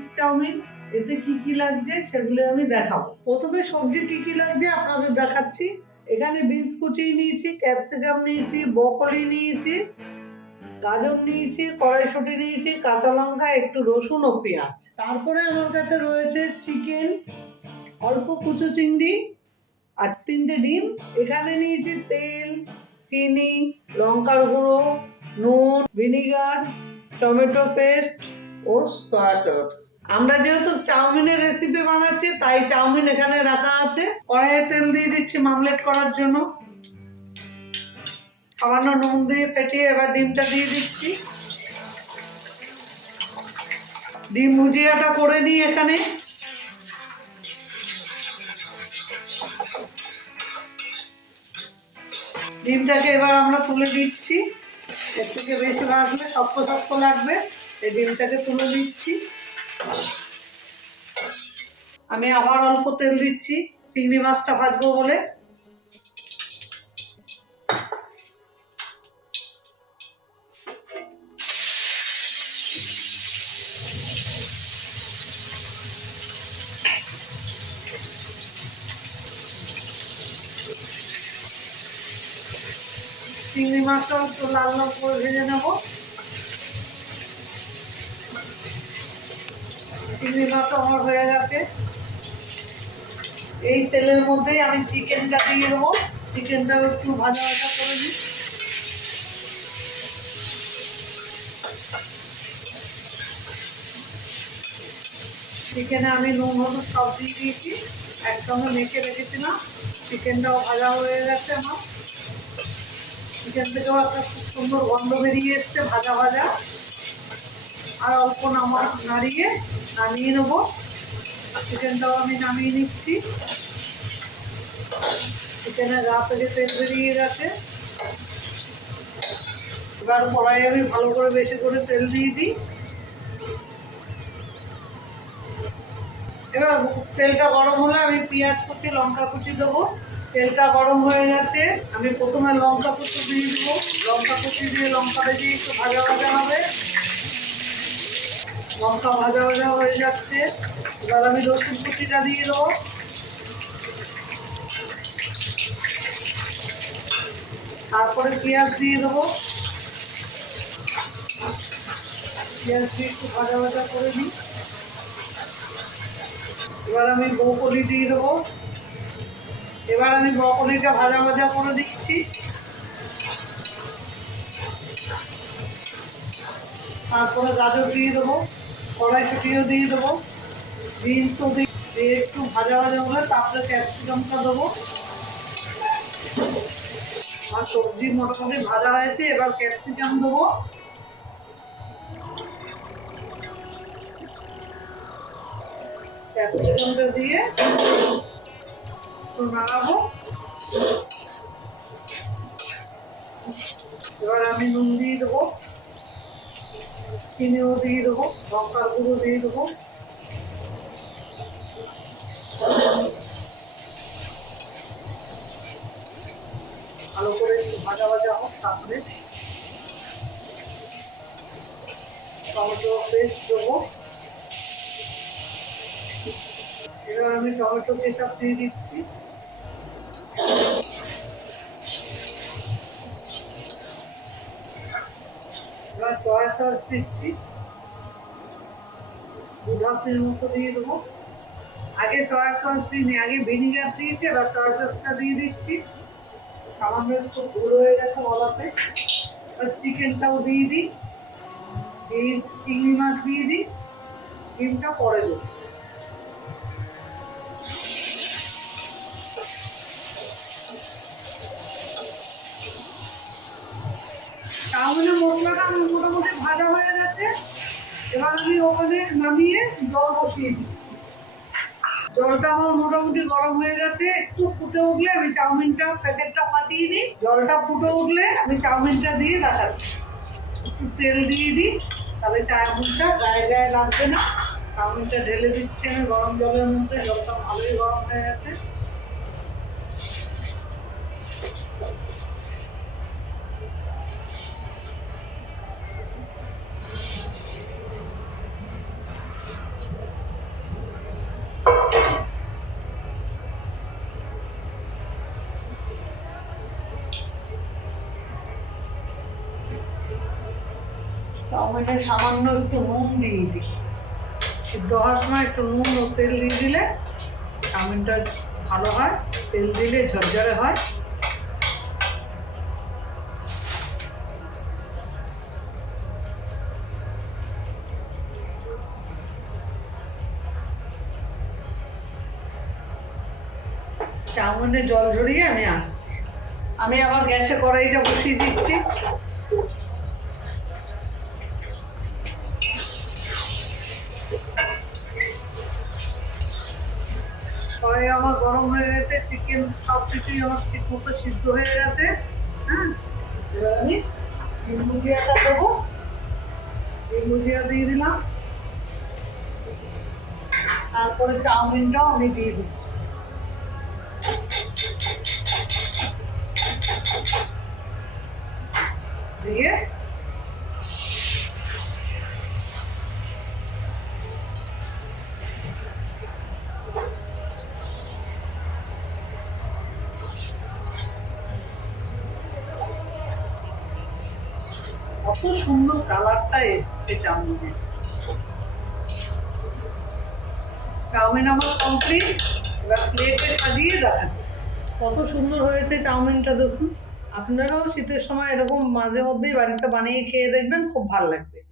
Mix chowmein. এতে কি কি লাগছে সেগুলো আমি দেখাবো। প্রথমে সবজি কি কি লাগছে আপনাদের দেখাচ্ছি। এখানে বিনস কুচি নিয়েছি, ক্যাপসিকাম নিয়েছি, ব্রকলি নিয়েছি, গাজর নিয়েছি, কড়াইশুঁটি নিয়েছি, কাঁচা লঙ্কা, একটু রসুন ও পেঁয়াজ। তারপরে আমার কাছে রয়েছে চিকেন, অল্প কুচো চিংড়ি আর 3টে ডিম। এখানে নিয়েছি তেল, চিনি, লঙ্কার গুঁড়ো, নুন, ভিনিগার, টমেটো পেস্ট ও সয়া সস। আমরা যেহেতু চাউমিনের রেসিপি বানাচ্ছি তাই চাউমিন এখানে রাখা আছে। কড়াইয়ে তেল দিয়ে দিচ্ছি মামলেট করার জন্য। সামান্য নুন দিয়ে ফেটিয়ে এবার ডিমটা দিয়ে দিচ্ছি। ডিম ভুজিয়াটা করে নিই এখানে। ডিমটাকে এবার আমরা তুলে দিচ্ছি। এর থেকে বেশি ভাজলে শক্ত শক্ত লাগবে, এই ডিমটাকে তুলে দিচ্ছি। আমি আবার অল্প তেল দিচ্ছি চিংড়ি মাছটা ভাজবো বলে। চিংড়ি মাছটা একটু লাল লাল করে ভেজে নেব। চিংড়ি মাছটা আমার হয়ে গেছে। এই তেলের মধ্যেই আমি চিকেনটা দিয়ে দেবো। চিকেনটাও একটু ভাজা ভাজা করে দিই। চিকেনে আমি নুন হলুদ সব দিয়ে দিয়েছি, একসঙ্গে মেখে রেখেছিলাম। চিকেনটাও ভাজা হয়ে গেছে আমার। চিকেন থেকেও একটা খুব সুন্দর গন্ধ বেরিয়ে এসছে ভাজা ভাজা। আর অল্প নাড়িয়ে নামিয়ে নেবো। চিকেনটাও আমি নামিয়ে নিচ্ছি। চিকেনের গা থেকে তেল বেরিয়ে গেছে। এবার কড়াইয়ে আমি ভালো করে বেশি করে তেল দিয়ে দিই। এবার তেলটা গরম হলে আমি পেঁয়াজ কুচি লঙ্কা কুচি দেবো। তেলটা গরম হয়ে গেছে, আমি প্রথমে লঙ্কা কুচি দিয়ে দেবো। লঙ্কা কুচি দিয়ে লঙ্কাটা দিয়ে একটু ভাজা ভাজা হবে। লঙ্কা ভাজা ভাজা হয়ে যাচ্ছে, এবার আমি রসুন কুচিটা দিয়ে দেবো। তারপরে পেঁয়াজ দিয়ে দেবো। পেঁয়াজ দিয়ে একটু ভাজা ভাজা করে দিই। এবার আমি ব্রকলি দিয়ে দেবো। এবার আমি ব্রকলিটা ভাজা ভাজা করে দিচ্ছি। তারপরে গাজর দিয়ে দেবো, কড়াইশুঁটিও দিয়ে দেবো, বিনসও দিয়ে একটু ভাজা ভাজা হলে তারপরে ক্যাপসিকামটা দেবো। আর সবজি মোটামুটি ভাজা হয়েছে, এবার ক্যাপসিকাম দেবো। ক্যাপসিকামটা দিয়ে একটু নাড়াবো। এবার আমি নুন দিয়ে দেবো, চিনিও দিয়ে দেবো, লঙ্কার গুঁড়ো দিয়ে দেবো। ভালো করে একটু ভাজা ভাজা হোক, তারপরে টমেটো পেস্ট দেবো। এবার আমি টমেটো কেচাপ দিয়ে দিচ্ছি। এবার সয়া সস দিচ্ছি, 2 চামচের মতো দিয়ে দেবো। আগে সয়া সস দিইনি, আগে ভিনিগার দিয়েছি, এবার সয়া সসটা দিয়ে দিচ্ছি। সামান্য একটু ভুল হয়ে গেছে বলাতে। এবার চিকেনটাও দিয়ে দিই, চিংড়ি মাছ দিয়ে দিই, ডিমটা পরে দেবো। চাউমিনের মশলাটা আমার মোটামুটি ভাজা হয়ে গেছে। এবার আমি ওখানে নামিয়ে জল বসিয়ে দিচ্ছি। জলটা আমার মোটামুটি গরম হয়ে গেছে। একটু ফুটে উঠলে আমি চাউমিনটা প্যাকেটটা ফাটিয়ে দিই। জলটা ফুটে উঠলে আমি চাউমিনটা দিয়ে দেখাচ্ছি। একটু তেল দিয়ে দিই, তাহলে চাউমিনটা গায়ে গায়ে লাগবে না। চাউমিনটা ঢেলে দিচ্ছি আমি গরম জলের মধ্যে। জলটা ভালোই গরম হয়ে গেছে। চাউমিনে সামান্য একটু নুন দিয়ে দিই। সিদ্ধ হওয়ার সময় একটু নুন ও তেল দিয়ে দিলে চাউমিনটা ভালো হয়, তেল দিলে ঝরঝরে হয়। চাউমিনে জল ঝরিয়ে আমি আসছি। আমি আবার গ্যাসে কড়াইটা বসিয়ে দিচ্ছি। কড়াই আমার গরম হয়ে গেছে, চিকেন সব কিছুই আমার ঠিক মতো সিদ্ধ হয়ে গেছে। হ্যাঁ, এবার আমি ডিম ভুজিয়াটা দেবো। ডিম ভুজিয়া দিয়ে দিলাম, তারপরে চাউমিনটাও আমি দিয়ে দিচ্ছি। দিয়ে কত সুন্দর কালারটা এসছে চাউমিনের। চাউমিন আমার কমপ্লিট, এবার প্লেটে সাজিয়ে দেখাচ্ছি। কত সুন্দর হয়েছে চাউমিনটা দেখুন। আপনারাও শীতের সময় এরকম মাঝে মধ্যেই বাড়িতে বানিয়ে খেয়ে দেখবেন, খুব ভালো লাগবে।